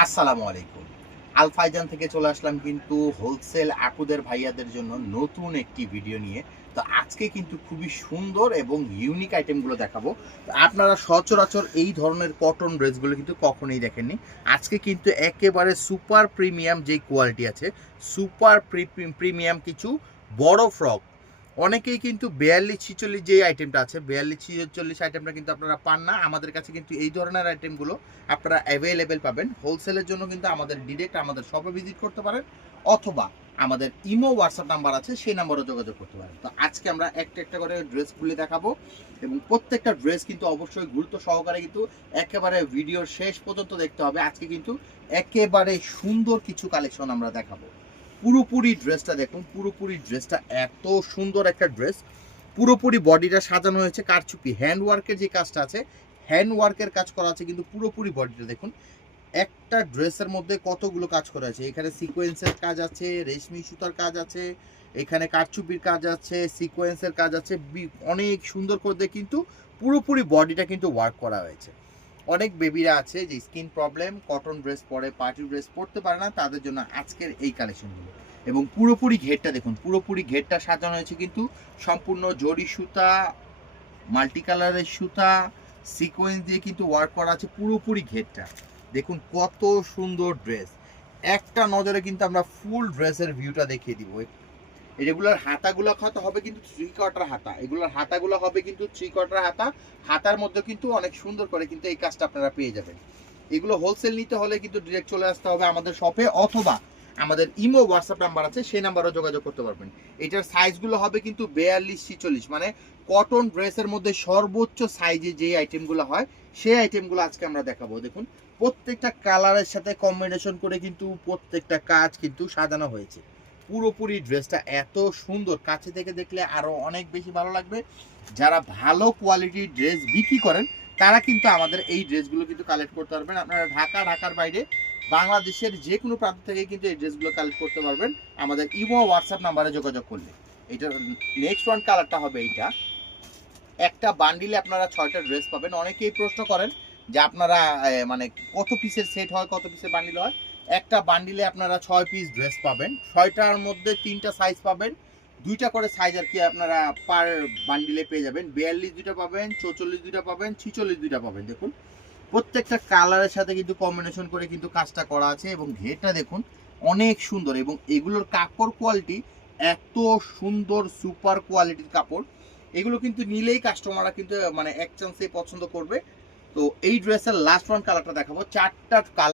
আসসালামু আলাইকুম। আল ফাইজান থেকে চলে আসলাম কিন্তু হোলসেল আপুদের ভাইয়াদের জন্য নতুন একটি ভিডিও নিয়ে। তো আজকে কিন্তু খুবই সুন্দর এবং ইউনিক আইটেমগুলো দেখাবো। তো আপনারা সচরাচর এই ধরনের কটন ড্রেসগুলো কিন্তু কখনোই দেখেননি। আজকে কিন্তু একেবারে সুপার প্রিমিয়াম যেই কোয়ালিটি আছে, সুপার প্রিমিয়াম কিছু বড় ফ্রক। অনেকেই কিন্তু 42-46 যে আইটেমটা আছে, 42-46 আইটেমটা কিন্তু আপনারা পান না। আমাদের কাছে কিন্তু এই ধরনের আইটেমগুলো আপনারা অ্যাভেলেবেল পাবেন। হোলসেলের জন্য কিন্তু আমাদের ডিরেক্ট আমাদের শপে ভিজিট করতে পারেন, অথবা আমাদের ইমো হোয়াটসঅ্যাপ নাম্বার আছে, সেই নাম্বারে যোগাযোগ করতে পারেন। তো আজকে আমরা একটা একটা করে ড্রেস খুলে দেখাবো, এবং প্রত্যেকটা ড্রেস কিন্তু অবশ্যই গুরুত্ব সহকারে কিন্তু একেবারে ভিডিওর শেষ পর্যন্ত দেখতে হবে। আজকে কিন্তু একেবারে সুন্দর কিছু কালেকশন আমরা দেখাবো। পুরোপুরি ড্রেসটা দেখুন, পুরোপুরি ড্রেসটা এত সুন্দর একটা ড্রেস। পুরোপুরি বডিটা সাজানো হয়েছে কারচুপি হ্যান্ড ওয়ার্কের যে কাজটা আছে, হ্যান্ড ওয়ার্কের কাজ করা আছে কিন্তু পুরোপুরি বডিটা দেখুন। একটা ড্রেসের মধ্যে কতগুলো কাজ করা আছে, এখানে সিকোয়েন্সের কাজ আছে, রেশমি সুতার কাজ আছে, এখানে কারচুপির কাজ আছে, সিকোয়েন্সের কাজ আছে, অনেক সুন্দর করে কিন্তু পুরোপুরি বডিটা কিন্তু ওয়ার্ক করা হয়েছে। অনেক বেবিরা আছে যে স্কিন প্রবলেম, কটন ড্রেস পরে, পার্টি ড্রেস পরতে পারে না, তাদের জন্য আজকের এই কালেকশনগুলো। এবং পুরোপুরি ঘেরটা দেখুন, পুরোপুরি ঘেরটা সাজানো হয়েছে কিন্তু সম্পূর্ণ জরি সুতা, মাল্টি কালারের সুতা, সিকোয়েন্স দিয়ে কিন্তু ওয়ার্ক করা আছে পুরোপুরি ঘেরটা। দেখুন কত সুন্দর ড্রেস। একটা নজরে কিন্তু আমরা ফুল ড্রেসের ভিউটা দেখিয়ে দিব। এগুলোর হাতাগুলো কত হবে কিন্তু 3/4 হাতা, এগুলোর হাতাগুলো হবে কিন্তু 3/4 হাতা। হাতার মধ্যে কিন্তু অনেক সুন্দর করে কিন্তু এই কাজটা আপনারা পেয়ে যাবেন। এগুলো হোলসেল নিতে হলে কিন্তু ডিরেক্ট চলে আসতে হবে আমাদের শপে, অথবা আমাদের ইমো হোয়াটসঅ্যাপ নাম্বার আছে, সেই নাম্বারেও যোগাযোগ করতে পারবেন। এটার সাইজগুলো হবে কিন্তু 42-46, মানে কটন ড্রেসের মধ্যে সর্বোচ্চ সাইজে যে আইটেমগুলো হয় সেই আইটেমগুলো আজকে আমরা দেখাবো। দেখুন প্রত্যেকটা কালারের সাথে কম্বিনেশন করে কিন্তু প্রত্যেকটা কাজ কিন্তু সাজানো হয়েছে। পুরোপুরি ড্রেসটা এত সুন্দর, কাছে থেকে দেখলে আরো অনেক বেশি ভালো লাগবে। যারা ভালো কোয়ালিটির ড্রেস বিক্রি করেন তারা কিন্তু আমাদের এই ড্রেসগুলো কিন্তু কালেক্ট করতে পারবেন। আপনারা ঢাকার বাইরে বাংলাদেশের যে কোনো প্রান্ত থেকে কিন্তু এই ড্রেসগুলো কালেক্ট করতে পারবেন আমাদের ইমো হোয়াটসঅ্যাপ নাম্বারে যোগাযোগ করলে। এটার নেক্সট ওয়ান কালারটা হবে এইটা। একটা বান্ডিলে আপনারা 6টা ড্রেস পাবেন। অনেকেই প্রশ্ন করেন যে আপনারা মানে কত পিসের সেট হয়, কত পিসের বান্ডিল হয়। একটা বান্ডিলে আপনারা 6 পিস ড্রেস পাবেন, 6টার মধ্যে 3টা সাইজ পাবেন, 2টা করে সাইজ আর কি আপনারা পার বান্ডিলে পেয়ে যাবেন। 42 দুইটা পাবেন, 44 দুইটা পাবেন, 46 দুইটা পাবেন। দেখুন প্রত্যেকটা কালারের সাথে কিন্তু কম্বিনেশন করে কিন্তু কাজটা করা আছে, এবং ঘেরটা দেখুন অনেক সুন্দর, এবং এগুলোর কাপড় কোয়ালিটি এত সুন্দর, সুপার কোয়ালিটির কাপড়। এগুলো কিন্তু নিলেই কাস্টমাররা কিন্তু মানে এক চান্সে পছন্দ করবে। তো এই ড্রেসের লাস্ট ওয়ান কালারটা দেখাবো, 4টা কালার